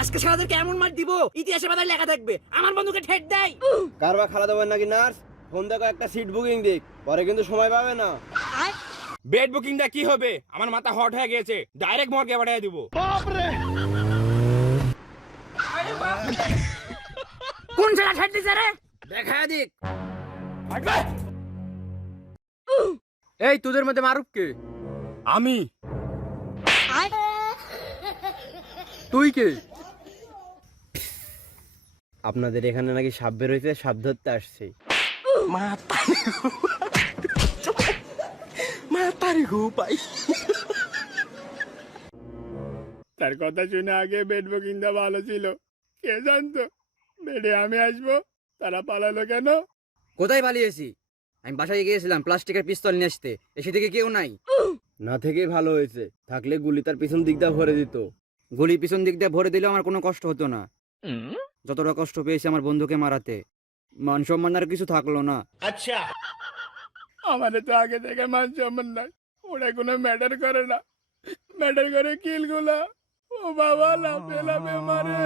আজকে সারাদেরকে এমন মার দিব ইতিহাসে পাতায় লেখা থাকবে আমার বন্ধুকে ঠেট দেয়। কারবা খালা দেবেন নাকি নার্স? ফোন দেখো একটা সিট বুকিং দিক, পরে কিন্তু সময় পাবে না। বেড বুকিং দা কি হবে? আমার মাথা হট হয়ে গেছে, ডাইরেক্ট মর্গে পাঠিয়ে দিব। কোন ছেলে ঠেট দিছে রে? দেখা দিক। এই তোদের মধ্যে মারুফ কে? আমি তুই কে? আপনাদের এখানে নাকি সাপ বের হয়েছে, সাপ ধরতে আসছে। তার কথা শুনে আগে বেড বুকিং দা ভালো ছিল, কে জানতো বেডে আমি আসবো, তারা পালালো কেন? কোথায় পালিয়েছি? আমি বাসায় গিয়েছিলাম প্লাস্টিকের পিস্তল নিয়ে আসতে, এসে থেকে কেউ নাই। না থেকেই ভালো হয়েছে, থাকলে গুলি তার পিছন দিক দিয়ে ভরে দিত। গুলি পিছন দিক দিয়ে ভরে দিলেও আমার কোনো কষ্ট হতো না, যতটা কষ্ট পেয়েছি আমার বন্ধুকে মারাতে। মান সম্মান আর কিছু থাকলো না। আচ্ছা, আমাদের তো আগে থেকে মান সম্মান নাই, ওরা কোনো ম্যাটার করে না, ম্যাটার করে কিল গুলা। ও বাবা, লাফে লাফে মারে।